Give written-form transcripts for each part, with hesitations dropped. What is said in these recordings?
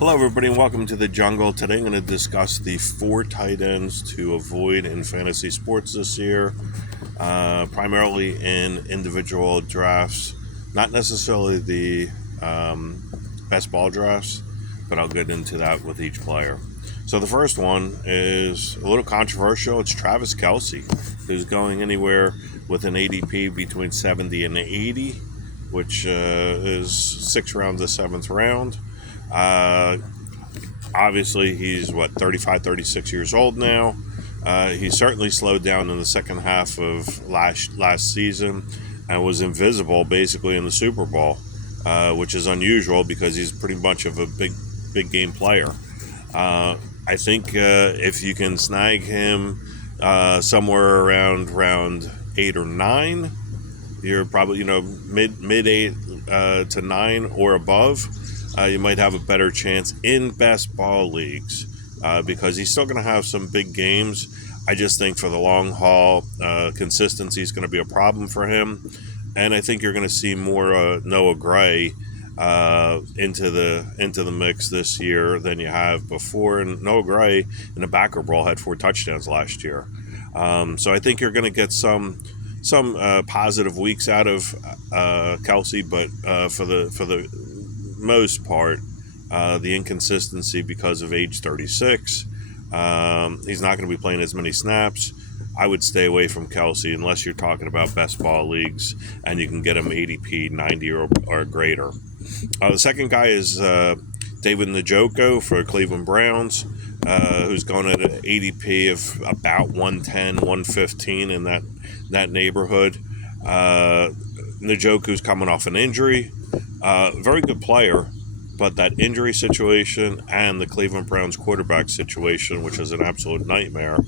Hello, everybody, and welcome to the jungle. Today, I'm going to discuss the 4 tight ends to avoid in fantasy sports this year, primarily in individual drafts, not necessarily the best ball drafts, but I'll get into that with each player. So the first one is a little controversial. It's Travis Kelce, who's going anywhere with an ADP between 70 and 80, which is 6 rounds of 7th round. Obviously, he's 35, 36 years old now. He certainly slowed down in the second half of last season and was invisible basically in the Super Bowl, which is unusual because he's pretty much of a big game player. I think if you can snag him somewhere around round 8 or 9, you're probably mid 8 to 9 or above. You might have a better chance in best ball leagues because he's still going to have some big games. I just think for the long haul, consistency is going to be a problem for him. And I think you're going to see more Noah Gray into the mix this year than you have before. And Noah Gray in the backer role had 4 touchdowns last year. So I think you're going to get some positive weeks out of Kelce, but for the most part, the inconsistency because of age 36. He's not going to be playing as many snaps. I would stay away from Kelce unless you're talking about best ball leagues and you can get him ADP 90 or greater. The second guy is David Njoku for Cleveland Browns, who's going at an ADP of about 110, 115 in that neighborhood. Njoku's coming off an injury. Very good player, but that injury situation and the Cleveland Browns quarterback situation, which is an absolute nightmare,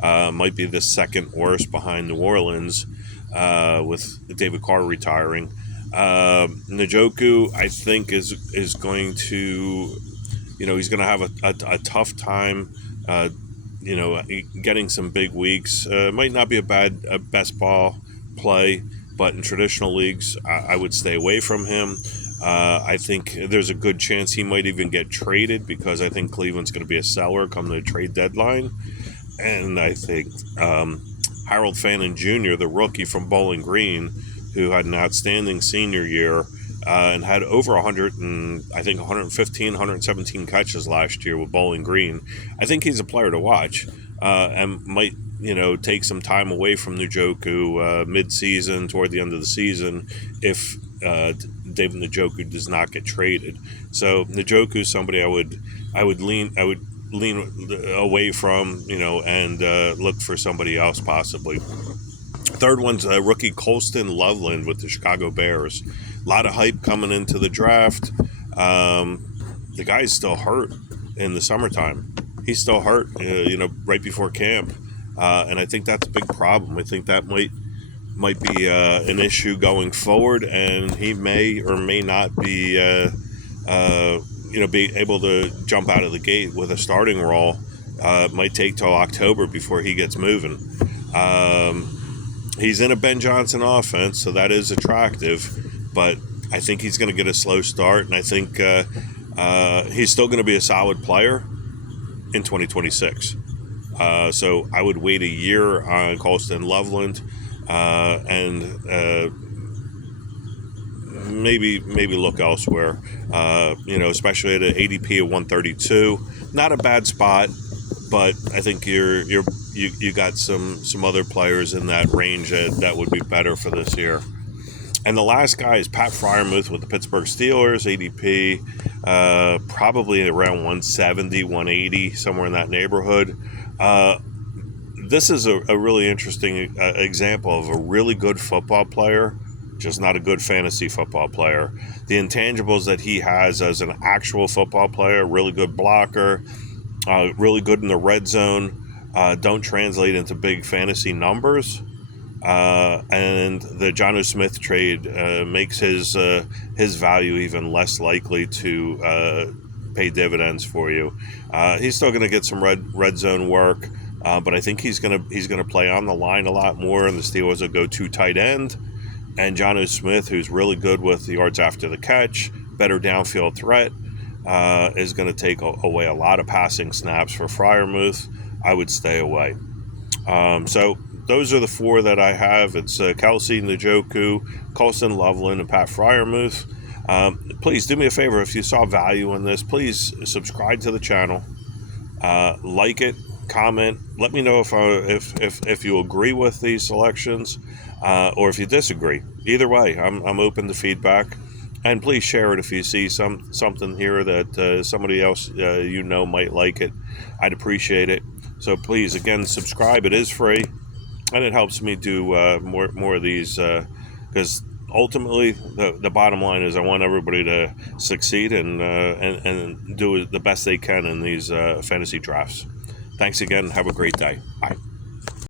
might be the second worst behind New Orleans with David Carr retiring. Njoku, I think, is going to, he's going to have a tough time, getting some big weeks. Might not be a best ball play, but in traditional leagues, I would stay away from him. I think there's a good chance he might even get traded because I think Cleveland's going to be a seller come the trade deadline. And I think Harold Fannin Jr., the rookie from Bowling Green, who had an outstanding senior year and had over 115, 117 catches last year with Bowling Green. I think he's a player to watch and might take some time away from Njoku mid-season, toward the end of the season, if David Njoku does not get traded. So Njoku is somebody I would lean away from, and look for somebody else possibly. Third one's rookie Colston Loveland with the Chicago Bears. A lot of hype coming into the draft. The guy's still hurt in the summertime. He's still hurt, right before camp. And I think that's a big problem. I think that might be an issue going forward, and he may or may not be, be able to jump out of the gate with a starting role. It might take till October before he gets moving. He's in a Ben Johnson offense, so that is attractive, but I think he's going to get a slow start, and I think he's still going to be a solid player in 2026. So I would wait a year on Colston Loveland and maybe look elsewhere, especially at an ADP of 132. Not a bad spot, but I think you got some other players in that range that would be better for this year. And the last guy is Pat Freiermuth with the Pittsburgh Steelers, ADP probably around 170, 180, somewhere in that neighborhood. This is a really interesting example of a really good football player, just not a good fantasy football player. The intangibles that he has as an actual football player, really good blocker, really good in the red zone, don't translate into big fantasy numbers. And the Jonnu Smith trade makes his value even less likely to pay dividends for you. He's still going to get some red zone work, but I think he's gonna play on the line a lot more, and the Steelers will go 2 tight end. And Jonnu Smith, who's really good with the yards after the catch, better downfield threat. is going to take away a lot of passing snaps for Freiermuth. I would stay away. So those are the four that I have. It's Kelsey, Njoku, Colston Loveland, and Pat Freiermuth. Please do me a favor, if you saw value in this, please subscribe to the channel, like it, comment. Let me know if you agree with these selections, or if you disagree. Either way, I'm open to feedback, and please share it if you see something here that somebody else might like it. I'd appreciate it. So please, again, subscribe. It is free, and it helps me do more of these, because ultimately the bottom line is I want everybody to succeed and do the best they can in these fantasy drafts. Thanks again. Have a great day. Bye.